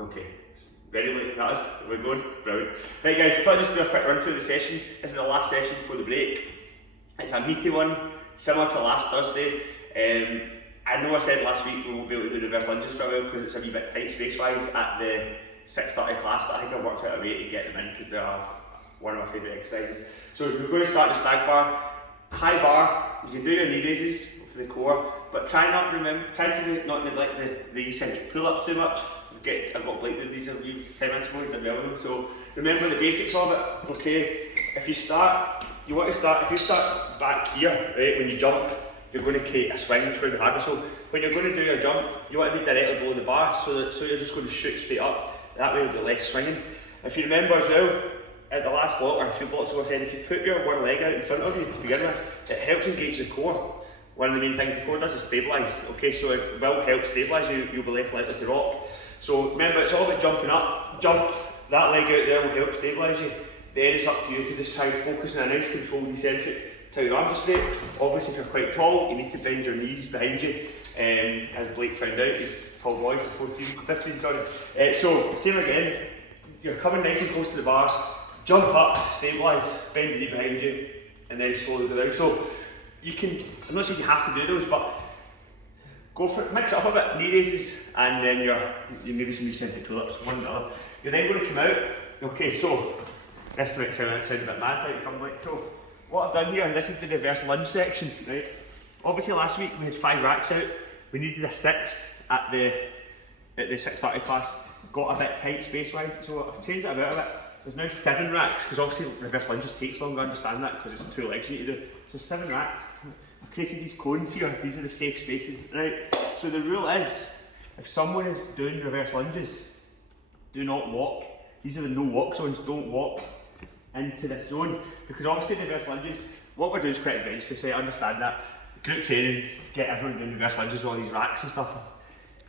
Okay, ready like that? We're going? Brilliant. Right guys, I thought I'd just do a quick run through the session. This is the last session before the break. It's a meaty one, similar to last Thursday. I know I said last week we won't be able to do reverse lunges for a while because it's a wee bit tight space-wise at the 6:30 class, but I think I've worked out a way to get them in because they are one of my favourite exercises. So we're going to start the stag bar. High bar, you can do your knee raises for the core, but try to not neglect the eccentric pull-ups too much. I've got Blake doing these a few 10 minutes ago, did well with them. So remember the basics of it, okay? If you start back here, right, when you jump, you're going to create a swing, which is going to be harder. So when you're going to do your jump, you want to be directly below the bar, so you're just going to shoot straight up. That way there'll be less swinging. If you remember as well, at the last block, or a few blocks ago I said, if you put your one leg out in front of you to begin with, it helps engage the core. One of the main things the core does is stabilise, okay, so it will help stabilise you, you'll be less likely to rock. So remember, it's all about jumping up, jump, that leg out there will help stabilise you. Then it's up to you to just try and focus on a nice controlled eccentric, till your arms are straight. Obviously if you're quite tall, you need to bend your knees behind you, as Blake found out, he's a tall boy for 15, sorry. So same again, you're coming nice and close to the bar, jump up, stabilise, bend your knee behind you, and then slowly go down. So you can, I'm not saying you have to do those, but go for it, mix it up a bit, knee raises, and then you maybe some eccentric pull-ups, one and the other. You're then going to come out, okay, so this might sound a bit mad, like I'm like, so what I've done here, this is the reverse lunge section, right? Obviously last week we had 5 racks out, we needed a 6th at the 6:30 class, got a bit tight space-wise, so I've changed it about a bit. There's now 7 racks, because obviously reverse lunges takes longer, I understand that, because it's 2 legs you need to do. So 7 racks. I've created these cones here, these are the safe spaces, right? So the rule is, if someone is doing reverse lunges, do not walk. These are the no walk zones, don't walk into this zone. Because obviously reverse lunges, what we're doing is quite advanced, so I understand that. Group training, get everyone doing reverse lunges with all these racks and stuff.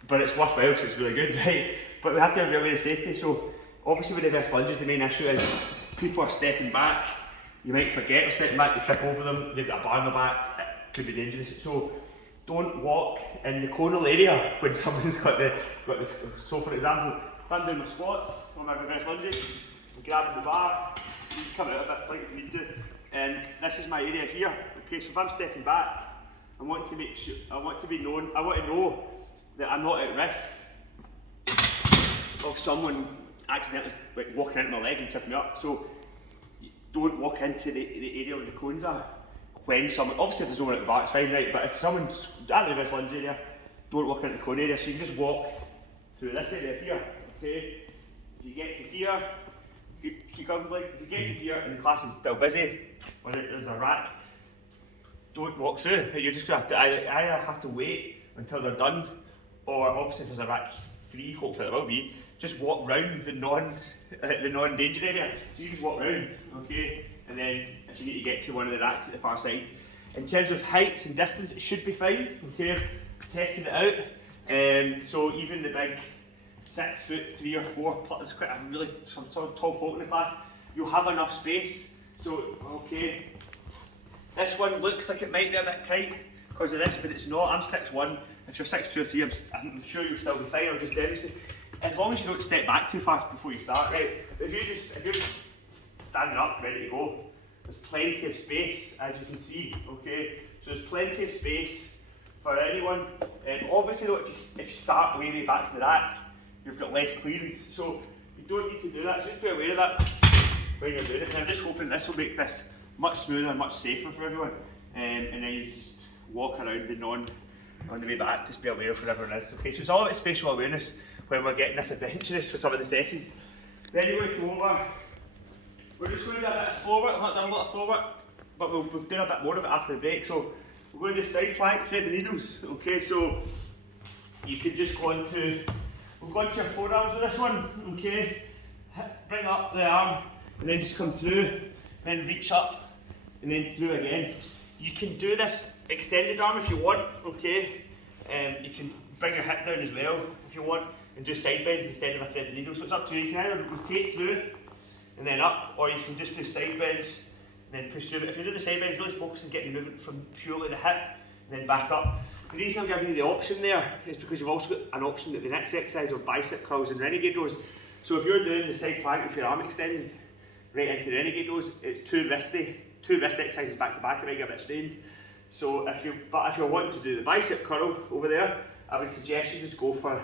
But it's worthwhile because it's really good, right? But we have to have a real way of safety. So obviously with reverse lunges, the main issue is people are stepping back. You might forget they're stepping back, you trip over them, they've got a bar in the back, it could be dangerous. So don't walk in the conal area when someone's got this. So for example, if I'm doing my squats or my reverse lunges, I'm grabbing the bar, you can come out a bit like if you need to, and this is my area here. Okay, so if I'm stepping back, I want to make sure, I want to know that I'm not at risk of someone accidentally walking into my leg and tripping me up. So don't walk into the area where the cones are. When someone, obviously if there's no one at the back, it's fine, right? But if someone's at the reverse lunge area, don't walk into the cone area. So you can just walk through this area here, okay? If you get to here, you keep going, like, if you get to here and the class is still busy, or there's a rack, don't walk through. You're just going to have to either have to wait until they're done, or obviously if there's a rack free, hopefully there will be, just walk round the non-danger area. So you just walk round, okay? And then if you need to get to one of the racks at the far side. In terms of heights and distance, it should be fine, okay? Testing it out. So even the big 6'3" or 4", there's quite a really some tall folk in the class, you'll have enough space. So, okay. This one looks like it might be a bit tight because of this, but it's not. I'm 6'1". If you're 6'2" or 3", I'm sure you'll still be fine. I'll just demonstrate. As long as you don't step back too far before you start, right? If you're just standing up, ready to go, there's plenty of space, as you can see. Okay, so there's plenty of space for anyone. Obviously, though, if you start way back from the rack, you've got less clearance. So you don't need to do that. So just be aware of that when you're doing it. And I'm just hoping this will make this much smoother and much safer for everyone. And then you just walk around and on the way back, just be aware of where everyone is. Okay, so it's all about spatial awareness when we're getting this adventurous for some of the sessions. Then you're going to come over, we're just going to do a bit of floor work. I've not done a lot of floor work, but we'll do a bit more of it after the break. So we're going to do side plank, thread the needles. Okay, so you can just go into, we'll go into your forearms with this one, okay? Bring up the arm, and then just come through, then reach up, and then through again. You can do this extended arm if you want, okay? You can bring your hip down as well if you want, and do side bends instead of a thread the needle. So it's up to you. You can either rotate through and then up, or you can just do side bends and then push through. But if you do the side bends, really focus on getting movement from purely the hip then back up. The reason I'm giving you the option there is because you've also got an option at the next exercise of bicep curls and renegade rows. So if you're doing the side plank with your arm extended right into the renegade rows, it's two wrist exercises back to back, it might get a bit strained. So if you're wanting to do the bicep curl over there, I would suggest you just go for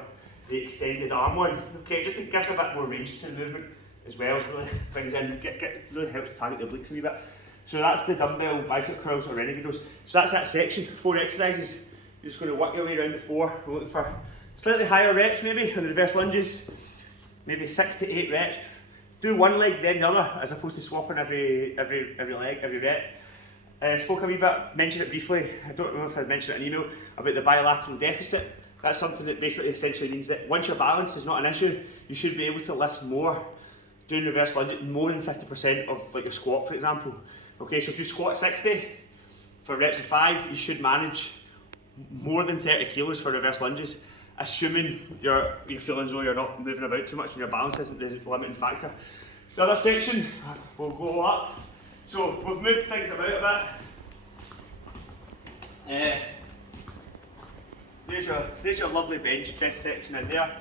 the extended arm one. Okay, just to give a bit more range to the movement as well. Really brings in, really helps target the obliques a wee bit. So that's the dumbbell bicep curls or renegade rows. So that's that section, 4 exercises. You're just going to work your way around the 4. We're looking for slightly higher reps maybe on the reverse lunges, maybe 6 to 8 reps. Do one leg then the other, as opposed to swapping every leg, every rep. Spoke a wee bit, mentioned it briefly, I don't know if I mentioned it in an email, about the bilateral deficit. That's something that basically essentially means that once your balance is not an issue, you should be able to lift more, doing reverse lunges, more than 50% of like your squat, for example. Okay, so if you squat 60 for reps of 5, you should manage more than 30 kilos for reverse lunges, assuming you're feeling as though you're not moving about too much and your balance isn't the limiting factor. The other section will go up. So we've moved things about a bit. There's your lovely bench press section in there.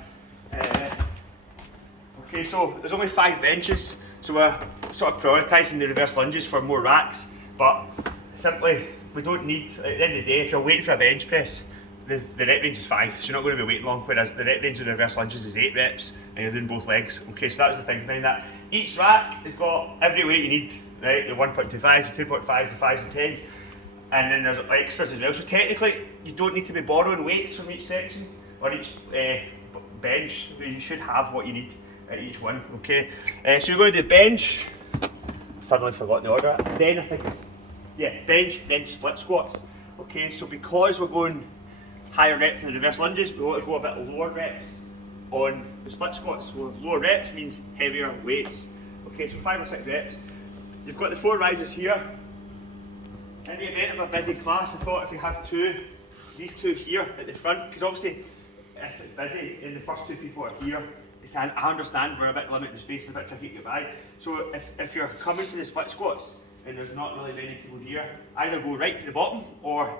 Okay, so there's only 5 benches, so we're sort of prioritising the reverse lunges for more racks, but simply we don't need, at the end of the day, if you're waiting for a bench press, the rep range is 5, so you're not going to be waiting long, whereas the rep range of the reverse lunges is 8 reps, and you're doing both legs. Okay, so that was the thing behind that. Each rack has got every weight you need, right? The 1.25s, the 2.5s, the 5s and 10s, and then there's extras as well. So technically, you don't need to be borrowing weights from each section, or each bench. You should have what you need at each one, okay? So you're going to do bench, suddenly forgot the order, then I think it's, bench, then split squats. Okay, so because we're going higher reps in the reverse lunges, we want to go a bit lower reps on the split squats. So lower reps means heavier weights. Okay, so 5 or 6 reps. You've got the 4 rises here. In the event of a busy class, I thought if you have these two here at the front, because obviously if it's busy and the first 2 people are here, I understand we're a bit limited in space, and a bit tricky to get by. So if you're coming to the split squats and there's not really many people here, either go right to the bottom or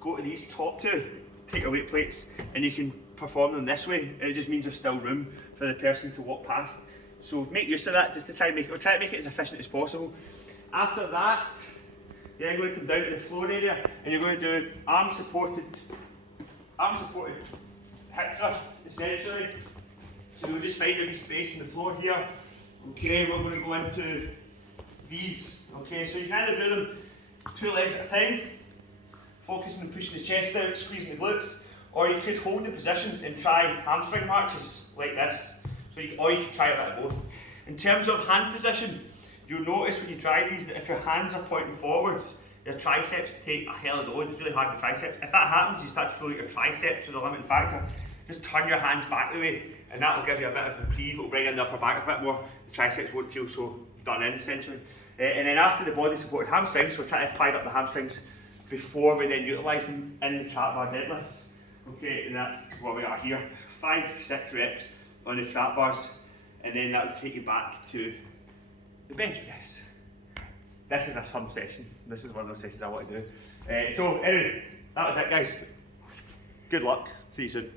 go to these top 2, take your weight plates, and you can perform them this way, and it just means there's still room for the person to walk past. So make use of that, just to try and make it as efficient as possible. After that, you're going to come down to the floor area, and you're going to do arm supported hip thrusts essentially. So we'll just find a wee space in the floor here. Okay, we're going to go into these. Okay, so you can either do them 2 legs at a time, focusing on pushing the chest out, squeezing the glutes, or you could hold the position and try hamstring marches like this. Or you could try a bit of both. In terms of hand position, you'll notice when you try these that if your hands are pointing forwards, your triceps take a hell of a load. It's really hard with triceps. If that happens, you start to feel like your triceps are the limiting factor. Just turn your hands back the way, and that will give you a bit of reprieve. It will bring in the upper back a bit more. The triceps won't feel so done in, essentially. And then after the body supported hamstrings, we're trying to fire up the hamstrings before we then utilise them in the trap bar deadlifts. Okay, and that's what we are here. 5-6 reps on the trap bars, and then that will take you back to the bench press. This is a sub session. This is one of those sessions I want to do. So anyway, that was it, guys. Good luck. See you soon.